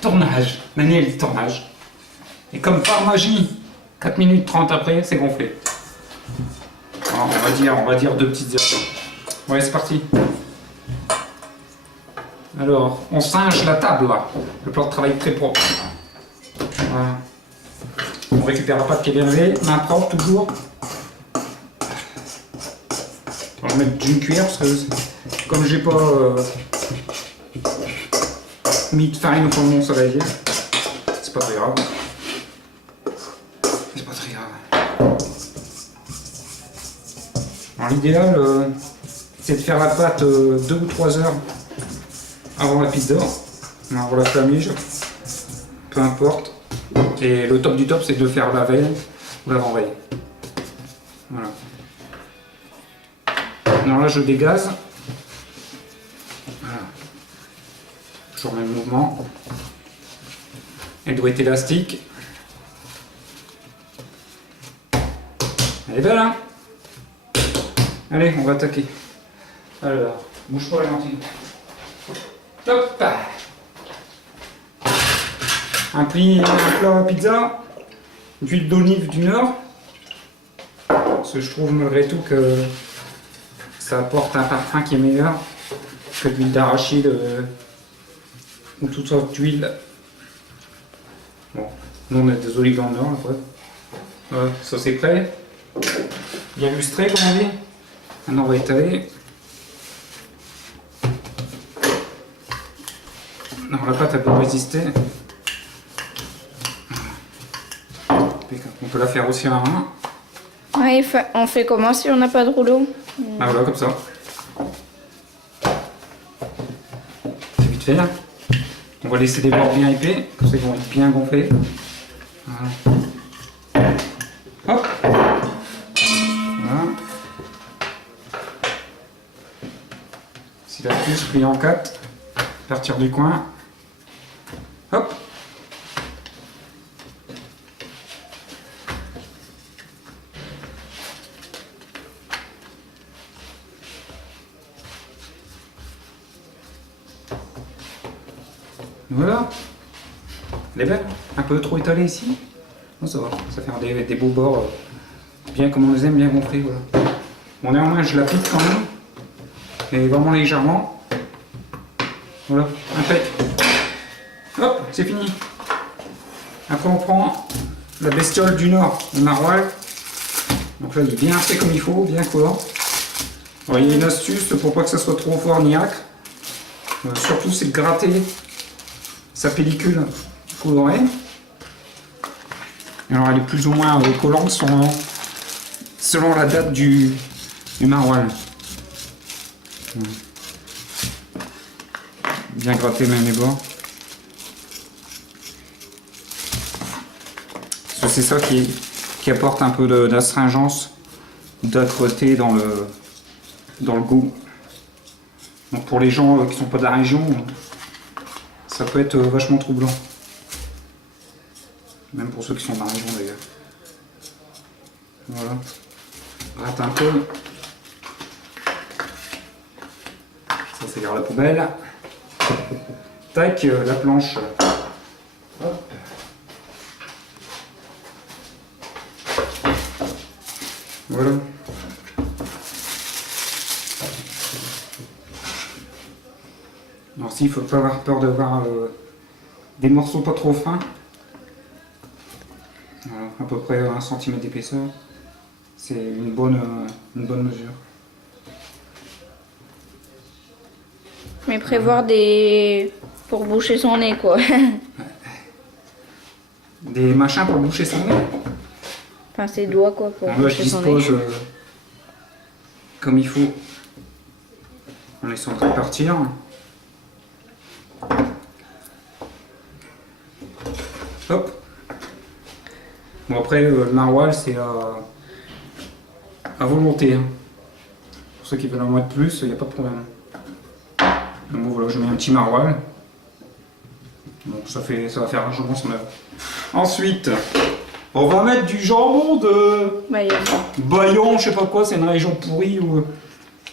Tournage. Daniel dit tournage. Et comme par magie, 4 minutes 30 après, c'est gonflé. Alors, on va dire 2 petites heures. Ouais, c'est parti. Alors, on singe la table là. Le plan de travail très propre. Voilà. On récupère la pâte qui est bien levée, main propre toujours. On va mettre d'une cuillère parce que comme j'ai pas mis de farine au fond de mon saladier, c'est pas très grave. C'est pas très grave. Alors l'idéal c'est de faire la pâte 2 ou 3 heures avant la pizza. Avant la flamige, peu importe. Et le top du top c'est de le faire la veille ou l'avant-veille. Voilà. Alors là je dégaze. Voilà. Toujours le même mouvement. Elle doit être élastique. Elle est belle hein. Allez, on va attaquer. Alors, bouge pas les lentilles. Hop. Un plat pizza, d'huile d'olive du Nord. Parce que je trouve malgré tout que ça apporte un parfum qui est meilleur que l'huile d'arachide ou toute sorte d'huile. Bon, nous on a des olives dans le Nord après. Ça c'est prêt. Bien lustré comme on dit. Maintenant on va étaler. Non, la pâte elle peut résister. On peut la faire aussi à la main. Ouais, on fait comment si on n'a pas de rouleau? Ah voilà, comme ça. C'est vite fait là. On va laisser des bords bien épais, comme ça ils vont être bien gonflés. Voilà. Hop. Voilà. Si la touche plie en 4, partir du coin. Hop. Voilà. Elle est belle. Un peu trop étalée ici. Non, ça va. Ça fait des beaux bords bien comme on les aime, bien gonflés. Voilà. Bon, néanmoins, je la pique quand même. Et vraiment légèrement. Voilà. Impec. Hop, c'est fini. Après, on prend la bestiole du Nord, le maroilles. Donc là, il est bien fait comme il faut, bien collant. Alors, il y a une astuce pour pas que ça soit trop fort ni acre. Surtout, c'est de gratter sa pellicule colorée. Alors elle est plus ou moins collante selon la date du maroilles. Bien gratter même les bords. Parce que c'est ça qui apporte un peu d'astringence, d'âcreté dans le goût. Donc pour les gens qui sont pas de la région, ça peut être vachement troublant. Même pour ceux qui sont de la région d'ailleurs. Voilà. Gratte un peu. Ça c'est vers la poubelle. Tac, la planche. Hop. Voilà. Alors s'il ne faut pas avoir peur d'avoir des morceaux pas trop fins. Voilà, à peu près 1 cm d'épaisseur. C'est une bonne mesure. Mais prévoir des... pour boucher son nez quoi. Des machins pour boucher son nez. Enfin ses doigts quoi pour Moi je boucher son nez. dispose comme il faut. On laisse en train de partir. Hop. Bon après le maroilles c'est à volonté. Hein. Pour ceux qui veulent en mettre plus, il n'y a pas de problème. Donc bon, voilà, je mets un petit maroilles. Bon, ça va faire largement son œuvre. Ensuite, on va mettre du jambon de Bayonne, je sais pas quoi, c'est une région pourrie où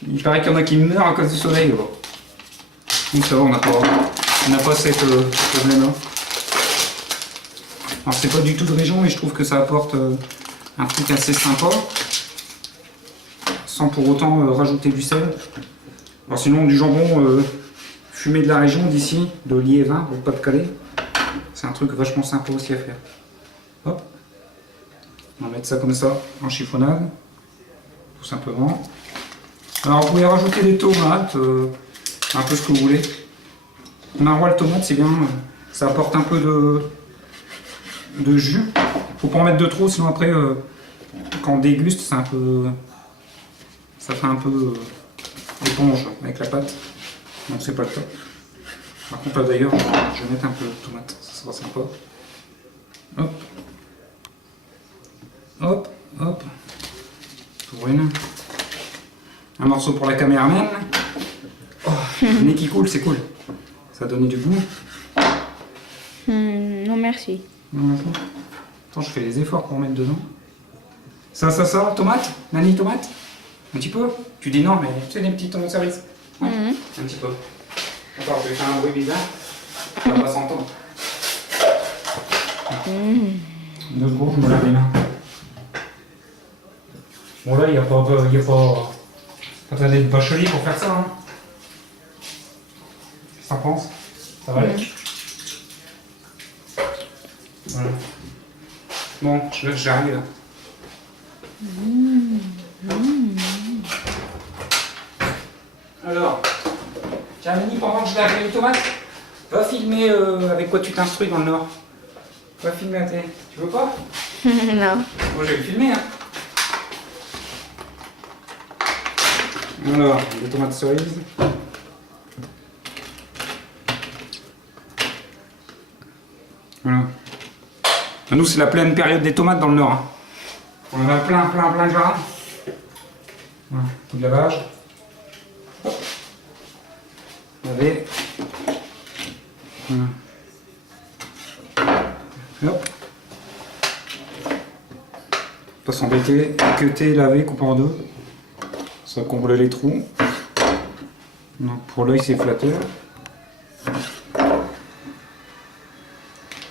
il paraît qu'il y en a qui meurent à cause du soleil. Bon. Donc ça va, on n'a pas cette problème-là. Alors c'est pas du tout de région, mais je trouve que ça apporte un truc assez sympa, sans pour autant rajouter du sel. Alors sinon du jambon fumé de la région d'ici, de Liévin, au Pas-de-Calais. C'est un truc vachement sympa aussi à faire. Hop. On va mettre ça comme ça en chiffonnade, tout simplement. Alors vous pouvez rajouter des tomates, un peu ce que vous voulez. On a un roi de tomate, c'est bien, ça apporte un peu de jus. Faut pas en mettre de trop, sinon après quand on déguste, c'est un peu, ça fait un peu éponge avec la pâte. Donc c'est pas le top. Par contre là d'ailleurs, je vais mettre un peu de tomate, ça sera sympa. Hop. Hop, hop. Pour une. Un morceau pour la caméraman. Oh, le nez qui coule, c'est cool. Ça a donné du goût. Non, merci. Non, attends, je fais les efforts pour mettre dedans. Ça, tomate? Nani, tomate? Un petit peu? Tu dis non, mais tu sais, des petits tomates cerises. Ouais, un petit peu. Attends, je vais faire un bruit bizarre. Ça va pas s'entendre. 2 secondes, je me lave les mains. Bon là, il n'y a pas besoin d'être bachelier pour faire ça. Hein. Qu'est-ce que t'en penses? Ça va aller? Voilà. Bon, j'arrive là. Alors, tiens Mini, pendant que je lave les tomates, va filmer avec quoi tu t'instruis dans le Nord. Va filmer à télé. Tu veux pas? Non. Moi je vais le filmer. Hein. Alors, les tomates cerises. Voilà. Nous, c'est la pleine période des tomates dans le Nord. Hein. On en a plein de jardins. Voilà, tout de lavage. Hop. Laver. Voilà. Hop. Pas s'embêter. Cuter, laver, couper en deux. Ça comble les trous. Donc pour l'œil, c'est flatteur.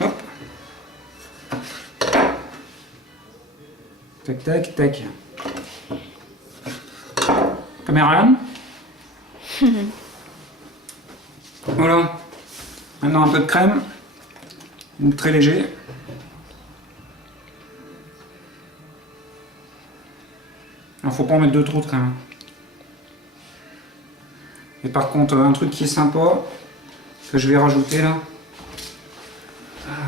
Hop. Tac, tac, tac. Caméraman. Voilà. Maintenant un peu de crème. Donc très léger. Alors faut pas en mettre de trop de crème. Et par contre, un truc qui est sympa, que je vais rajouter là. Voilà.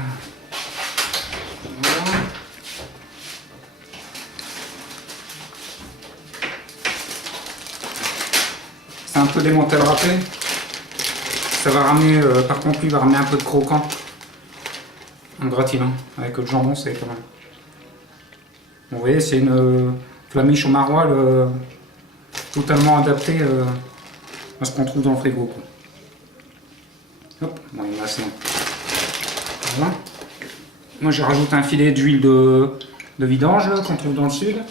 C'est un peu des mentelles râpées. Ça va ramener, par contre, lui va ramener un peu de croquant. Un gratinant. Avec le jambon, c'est pas mal. Vous voyez, c'est une flamiche au maroilles totalement adaptée à ce qu'on trouve dans le frigo. Quoi. Hop, bon, il y en a assez. Voilà. Moi, j'ai rajouté un filet d'huile de vidange qu'on trouve dans le sud.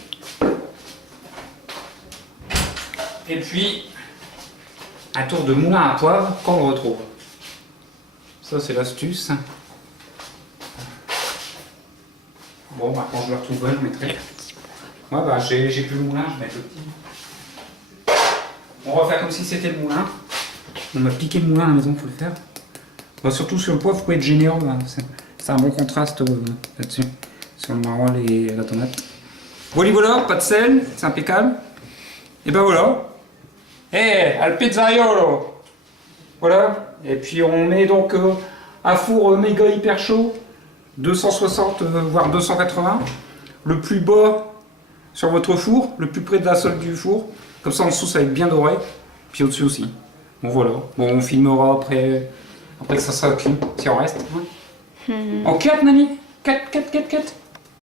Et puis, un tour de moulin à poivre qu'on le retrouve. Ça, c'est l'astuce. Bon, bah, quand je le retrouverai, je mettrai. Ouais, bah, j'ai plus le moulin, je vais mettre le petit. On va faire comme si c'était le moulin. On m'a piqué le moulin à la maison, il faut le faire. Bah, surtout sur le poivre, vous pouvez être généreux. Hein. C'est un bon contraste là-dessus. Sur le maroilles et la tomate. Voilà, pas de sel, c'est impeccable. Et ben voilà. Al pizzaiolo. Voilà. Et puis on met donc un four méga hyper chaud. 260 voire 280. Le plus bas sur votre four, le plus près de la sole du four. Comme ça en dessous ça va être bien doré. Puis au-dessus aussi. Bon voilà. Bon on filmera après que ça sera cuit, si on reste. En 4 Nani 4.